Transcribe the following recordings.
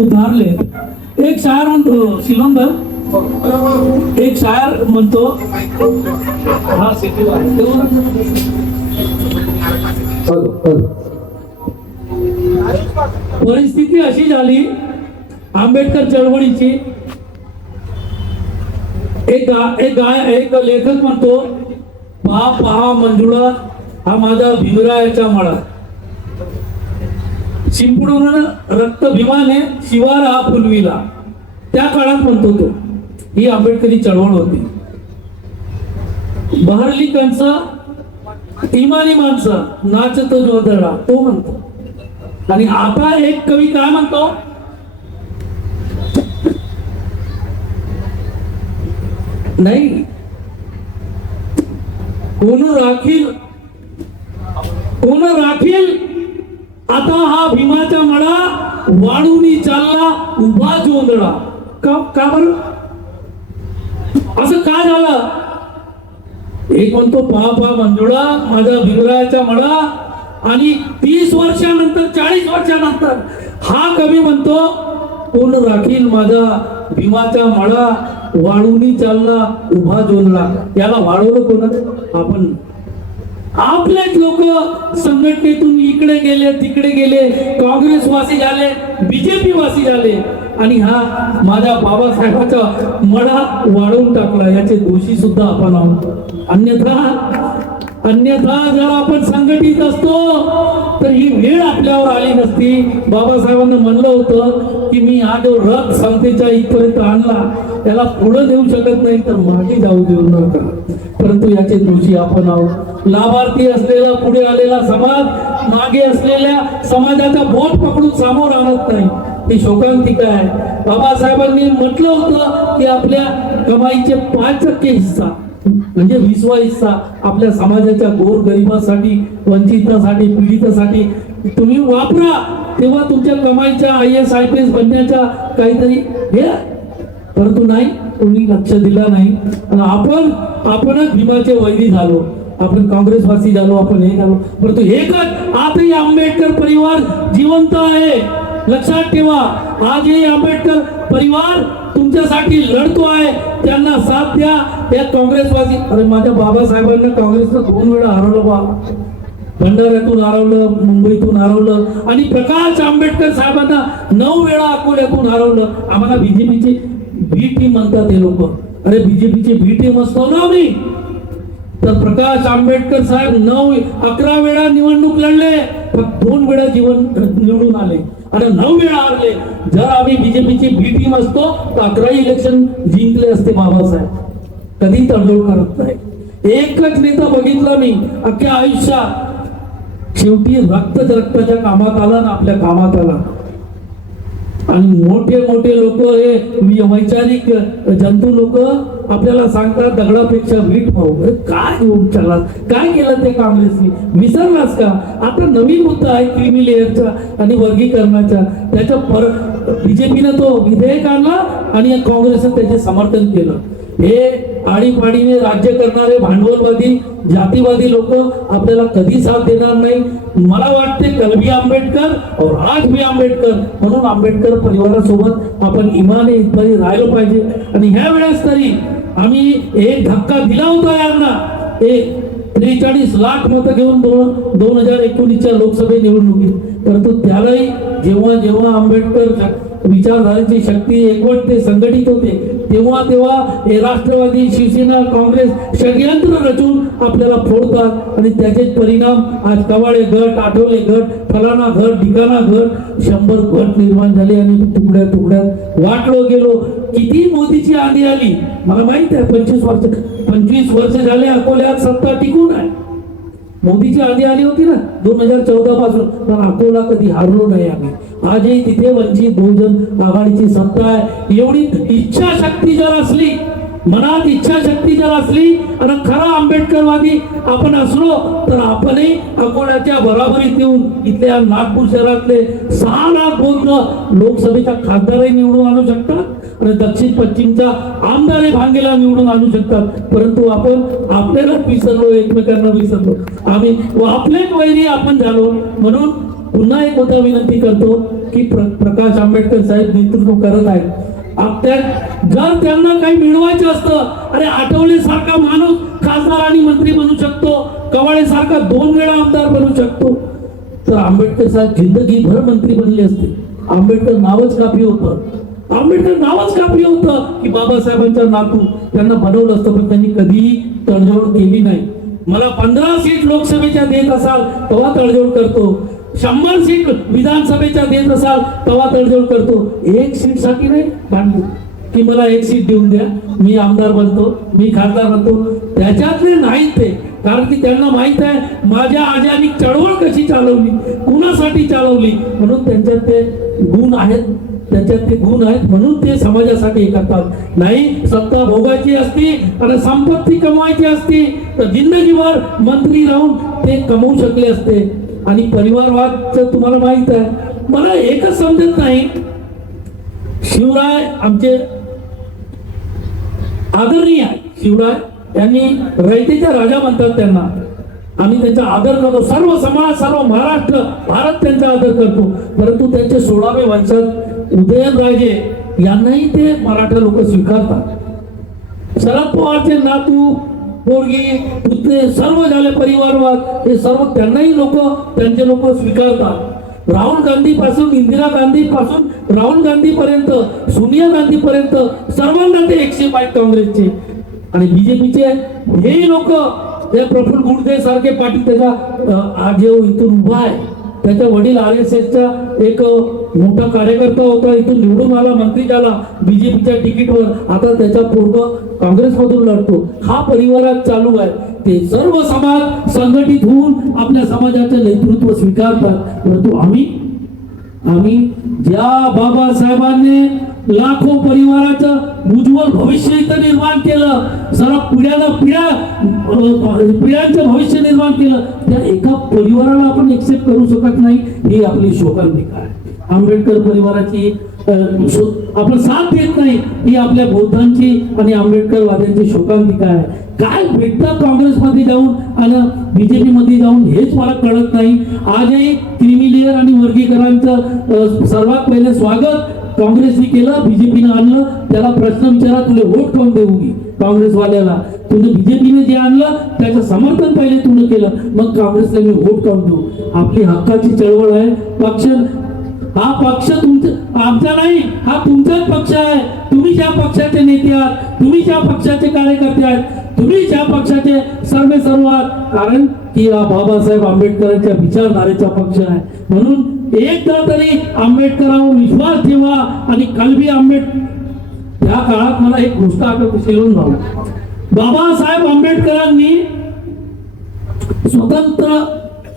उधारले एक शायर म्हणतो शिलोंगर एक शायर म्हणतो हा. परिस्थिती अशी झाली आंबेडकर चळवळीची. एक गा एक गाय एक लेखक म्हणतो पहा पहा मंजुळा हा माझा भीमरायाचा मळा. शिंपडून रक्त भीमाने शिवार हा फुलविला त्या काळात म्हणतो तो ही आंबेडकरी चळवळ होती. बहरली कंस इमानी माणसं नाचतो जोदळा तो म्हणतो. आणि आता एक कवी काय म्हणतो? नाही. कोण राखील? कोण राखील? आता हा भीमाचा मळा वाढून चालला उभा जोंधळा. का का बरं? असं का झालं? एक म्हणतो पहा पहा मंजुळा माझा भीमरायाचा मळा आणि तीस वर्षानंतर चाळीस वर्षानंतर हा कवी म्हणतो कोण राखील माझा भीमाचा मळा वाळूनी चालला उभा जोंधळा. याला वाढवलं कोण आपण आपलेच लोक संघटनेतून इकडे गेले तिकडे गेले काँग्रेस वासी झाले बीजेपी वासी झाले. आणि हा माझ्या बाबासाहेबाचा मळा वाढवून टाकला याचे दोषी सुद्धा आपण आहोत. अन्यथा अन्यथा जर आपण संघटित असतो तर ही वेळ आपल्यावर आली नसती. बाबासाहेबांना म्हणलं होतं की मी हा जो रथ संस्थेच्या इथपर्यंत आणला त्याला पुढे देऊ शकत नाही तर मागे जाऊ देऊ नका. परंतु याचे दोषी आपण आहोत. लाभार्थी असलेला पुढे आलेला समाज मागे असलेल्या समाजाचा बोट पकडून सामोर आणत नाही. ही शोकांतिका आहे बाबासाहेबांनी म्हटलं होतं की आपल्या कमाईचे पाच टक्के हिस्सा म्हणजे विसवा हिस्सा आपल्या समाजाच्या गोर गरिबासाठी वंचितासाठी पीडितासाठी तुम्ही वापरा. तेव्हा तुमच्या कमाईच्या I S I P S बनण्याच्या काहीतरी हे. परंतु नाही कोणी लक्ष दिलं नाही. आणि आपण आपणच भीमाचे वैरी झालो. आपण काँग्रेसवासी झालो आपण हे झालो. परंतु हे कर आजही आंबेडकर परिवार जिवंत आहे. लक्षात ठेवा आजही आंबेडकर परिवार तुमच्यासाठी लढतो आहे. त्यांना साथ द्या. त्या काँग्रेसवासी अरे माझ्या बाबासाहेबांना काँग्रेसनं दोन वेळा हरवलं बा. भंडाऱ्यातून हरवलं मुंबईतून हरवलं आणि प्रकाश आंबेडकर साहेबांना नऊ वेळा अकोल्यातून हरवलं. आम्हाला बीजेपीचे बी टीम म्हणतात हे लोक. अरे बीजेपीचे बी टीम असतो ना आम्ही. तर प्रकाश आंबेडकर साहेब नऊ अकरा वेळा निवडणूक लढले. दोन वेळा जीवन निवडून आले. आणि नऊ वेळा हरले जर आम्ही बीजेपीची बी टीम असतो तर अकरा इलेक्शन जिंकले असते बाबासाहेब. कधी तडजोड करत नाही. एकच नेता बघितला मी अख्ख्या आयुष्यात. शेवटी रक्त रक्ताच्या कामात आला ना आपल्या कामात आला. आणि मोठे मोठे लोक हे वैचारिक जंतू लोक आपल्याला सांगतात दगडापेक्षा वीट भाऊ. काय येऊन काय केलं ते काँग्रेसने? विसरलास का? आता नवीन मुद्दा आहे क्रिमी लेअरचा आणि वर्गीकरणाचा. त्याच्या पर बीजेपीनं तो विधेयक आणला आणि काँग्रेसनं त्याचे समर्थन केलं. हे आळीपाडीने राज्य करणारे भांडवलवादी जातीवादी लोक आपल्याला कधी साथ देणार नाही. मला वाटते कलबी आंबेडकर और आज भी आंबेडकर. म्हणून आंबेडकर परिवारासोबत आपण इमाने तरी राहिलो पाहिजे. आणि ह्या वेळेस तरी आम्ही एक धक्का दिला होता यांना. एक त्रेचाळीस लाख मतं घेऊन दोन दोन हजार एकोणीसच्या लोकसभे निवडणुकीत. परंतु त्यालाही जेव्हा जेव्हा आंबेडकर विचारधारेची शक्ती एकवटते संघटित होते तेव्हा तेव्हा हे राष्ट्रवादी शिवसेना काँग्रेस षडयंत्र रचून आपल्याला फोडतात. आणि त्याचे परिणाम आज कवाळे गट आठवले गट फलाना गट ठिकाणा गट शंभर गट निर्माण झाले आणि तुकड्या तुकड्यात वाटलो गेलो. किती मोदीची आधी आली? मला माहीत आहे पंचवीस वर्ष पंचवीस वर्ष झाले अकोल्यात सत्ता टिकून आहे. मोदीची आधी आली होती ना दोन हजार चौदा पासून. पण अकोला कधी हारलो नाही आम्ही. आजही तिथे वंचित बहुजन आघाडीची सत्ता आहे. एवढी इच्छाशक्ती जर असली मनात इच्छाशक्ती जर असली आणि खरा आंबेडकरवादी आपण असलो तर आपणही अकोल्याच्या बराबरीत येऊन इथल्या नागपूर शहरातले सहा लाख बोलणं लोकसभेच्या खासदारही निवडून आणू शकतात आणि दक्षिण पश्चिमचा आमदारही भांगेला निवडून आणू शकतात. परंतु आपण आपल्यालाच विसरलो एकमेकांना विसरलो. आम्ही व आपलेच वैरी आपण झालो. म्हणून पुन्हा एक होता विनंती करतो की प्र, प्रकाश आंबेडकर साहेब नेतृत्व करत आहेत. जर त्यांना काही मिळवायचं असतं अरे आठवले सारखा माणूस खासदार आणि मंत्री बनू शकतो. कवाळे सारखा दोन वेळा आमदार बनू शकतो. तर आंबेडकर साहेब जिंदगीभर मंत्री बनले असते. आंबेडकर नावच काफी होतं. आंबेडकर नावच काफी होतं की बाबासाहेबांचा नातू त्यांना बनवलं असतं पण त्यांनी कधीही तडजोड केली नाही. मला पंधरा सीट लोकसभेच्या देत असाल तेव्हा तडजोड करतो. शंभर सीट विधानसभेच्या देत असाल तेव्हा तडजोड करतो. एक सीटसाठी नाही भांडू की मला एक सीट देऊन द्या. मी आमदार बनतो मी खासदार बनतो. त्याच्यातले नाहीत ते. कारण की त्यांना माहीत आहे माझ्या आजानी चळवळ कशी चालवली कुणासाठी चालवली? म्हणून त्यांच्यात ते गुण आहेत. त्यांच्यात ते गुण आहेत म्हणून ते समाजासाठी हे करतात. नाही सत्ता भोगायची असती आणि संपत्ती कमवायची असती तर जिंदगीभर मंत्री राहून ते कमवू शकले असते. आणि परिवारवादचं तुम्हाला माहीत आहे. मला एकच समजत नाही. शिवराय आमचे आदरणीय शिवराय यांनी रयतेच्या राजा म्हणतात त्यांना. आम्ही त्यांचा आदर करतो. सर्व समाज सर्व महाराष्ट्र भारत त्यांचा आदर करतो. परंतु त्यांचे सोळावे वंशज उदयनराजे यांनाही ते मराठा लोक स्वीकारतात. शरद पवारचे नातू पोरगी पुतले सर्व झाले परिवारवाद हे सर्व त्यांनाही लोक त्यांचे लोक स्वीकारतात. राहुल गांधी पासून इंदिरा गांधी पासून राहुल गांधी पर्यंत सोनिया गांधी पर्यंत सर्वांना ते एकशे बाईक काँग्रेसचे. आणि बीजेपीचे हे लोक जे प्रफुल्ल गुडदे सारखे पाटील त्याचा अं, आज जो इथून उभा आहे त्याच्या वडील आर एस एसचा एक मोठा कार्यकर्ता होता इथून निवडून आला मंत्री झाला बीजेपीच्या तिकीटवर. आता त्याचा पूर्व काँग्रेसमधून लढतो. हा परिवारात चालू आहे. ते सर्व समाज संघटित होऊन आपल्या समाजाचे नेतृत्व स्वीकारतात. परंतु आम्ही आम्ही ज्या बाबासाहेबांनी लाखो परिवाराचं उज्ज्वल भविष्य इथं निर्माण केलं सर्व पिढ्याला पिढ्या पिढ्यांचं भविष्य निर्माण केलं त्या एका परिवाराला आपण एक्सेप्ट करू शकत नाही ही आपली शोकांतिका आहे. आंबेडकर परिवाराची अं, साथ देत नाही ही आपल्या बौद्धांची आणि आंबेडकर वाद्यांची शोकांतिका आहे. काय भेटतं काँग्रेसमध्ये जाऊन आणि बीजेपी मध्ये जाऊन हेच मला कळत नाही. आजही क्रिमिलेअर आणि वर्गीकरांचं सर्वात पहिले स्वागत काँग्रेसने केलं बीजेपीनं आणलं. त्याला प्रश्न विचारा तुला वोट कोण देऊ की काँग्रेसवाल्याला. तुझं बीजेपीने जे आणलं त्याचं समर्थन पहिले तुला केलं. मग काँग्रेसला मी वोट काऊन देऊ? आपली हक्काची चळवळ आहे. पक्ष हा पक्ष तुमचा आमचा नाही हा तुमचाच पक्ष आहे. तुम्ही ज्या पक्षाचे नेते आहात तुम्ही ज्या पक्षाचे कार्यकर्ते आहेत तुम्ही ज्या पक्षाचे सर्वे सर्व आहात. कारण की हा बाबासाहेब आंबेडकरांच्या विचारधारेचा पक्ष आहे. म्हणून एकदा तरी आंबेडकरांवर विश्वास ठेवा आणि कलबी आंबेड त्या काळात मला एक गोष्ट आठवते शिलून भाऊ. बाबासाहेब आंबेडकरांनी स्वतंत्र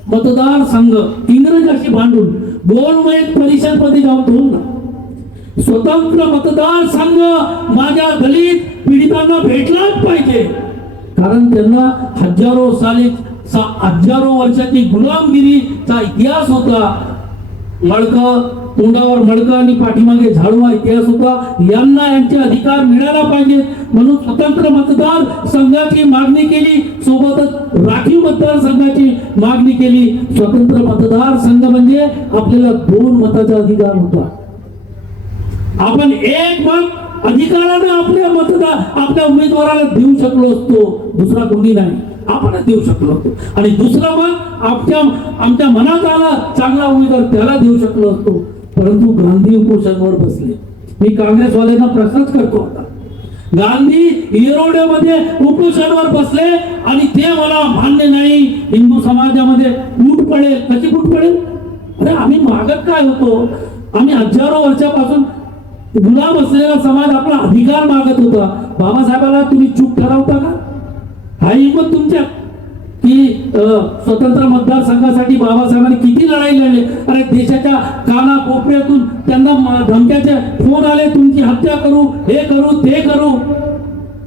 मतदार संघ इंग्रजाशी भांडून गोलमेज परिषदमध्ये जाऊन ठेवू ना स्वतंत्र मतदार संघ माझ्या दलित पीडितांना भेटलाच पाहिजे. कारण त्यांना हजारो साली हजारो वर्षाची गुलामगिरीचा इतिहास होता. मडक तोंडावर मडक आणि पाठीमागे झाडू हा इतिहास होता. यांना यांचे अधिकार मिळायला पाहिजे. म्हणून स्वतंत्र मतदार संघाची मागणी केली. सोबत राखीव मतदार संघाची मागणी केली. स्वतंत्र मतदार संघ म्हणजे आपल्याला दोन मताचा अधिकार होता. आपण एक मत अधिकाराने आपल्या मतदार आपल्या उमेदवाराला देऊ शकलो असतो. दुसरा कोणी नाही. आपणच देऊ शकलो असतो. आणि दुसरा मत आपल्या आमच्या मनात आला चांगला उमेदवार त्याला देऊ शकलो असतो. परंतु गांधी उपोषणावर बसले. मी काँग्रेसवाल्यांना प्रश्नच करतो आता. गांधी येरोड्यामध्ये उपोषणावर बसले आणि ते मला मान्य नाही. हिंदू समाजामध्ये फूट पडेल. कशी फूट पडेल? अरे आम्ही मागत काय होतो? आम्ही हजारो वर्षापासून गुलाम असलेला समाज आपला अधिकार मागत होता. बाबासाहेबाला तुम्ही चूक ठरवता का? हा हिंमत तुमच्या की स्वतंत्र मतदारसंघासाठी बाबासाहेबांनी किती लढाई लढली? अरे देशाच्या काना कोपऱ्यातून त्यांना धमक्याचे फोन आले तुमची हत्या करू हे करू ते करू.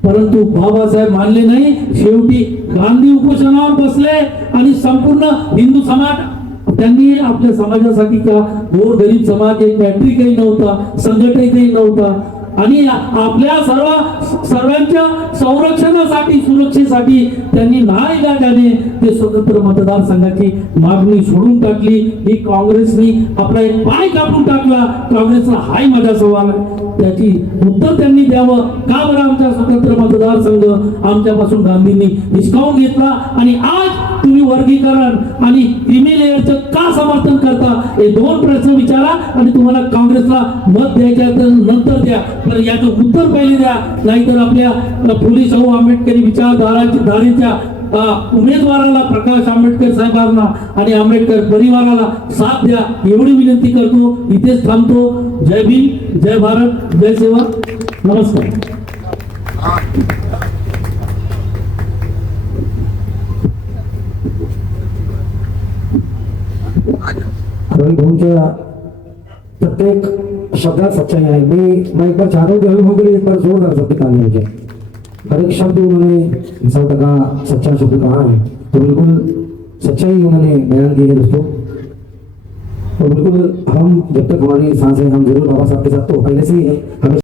परंतु बाबासाहेब मानले नाही. शेवटी गांधी उपोषणावर बसले आणि संपूर्ण हिंदू समाज त्यांनी आपल्या समाजासाठी का? गोर गरीब समाज एक मॅट्रिकही नव्हता संघटनही नव्हता. आणि आपल्या सर्व सर्वांच्या संरक्षणासाठी सुरक्षेसाठी त्यांनी नाईलाजाने ते स्वतंत्र मतदारसंघाची मागणी सोडून टाकली. ही काँग्रेसनी आपला एक पाय कापून टाकला. काँग्रेसला हाय माझा सवाल त्याची उत्तर त्यांनी द्यावं. का बरं आमचा स्वतंत्र मतदारसंघ आमच्यापासून गांधींनी हिसकावून घेतला? आणि आज तुम्ही वर्गीकरण आणि क्रिमी लेअरचं का समर्थन करता? हे दोन प्रश्न विचारा आणि तुम्हाला काँग्रेसला मत द्यायच्या तर नंतर द्या. तर याचं उत्तर पहिले द्या नाहीतर आपल्या अ, फुले शाहू आंबेडकरी विचारधाराच्या धारेच्या उमेदवाराला प्रकाश आंबेडकर साहेबांना आणि आंबेडकर परिवाराला साथ द्या. एवढी विनंती करतो. इथेच थांबतो. जय भीम जय भारत जय सेवा. नमस्कार. भाऊंच्या प्रत्येक शब्दात सच्चाई है। मैं मैं एक बार हूँ कि भाऊ के लिए एक बार जोरदार शब्द कहानी हो जाए। हर एक शब्द उन्होंने सौ टका सच्चा शब्द कहा है। तो बिल्कुल सच्चाई उन्होंने बयान की है दोस्तों। और बिल्कुल हम, जब तक हमारी साँसें हम ज़रूर बाबा साहब के साथ तो पहले से ही है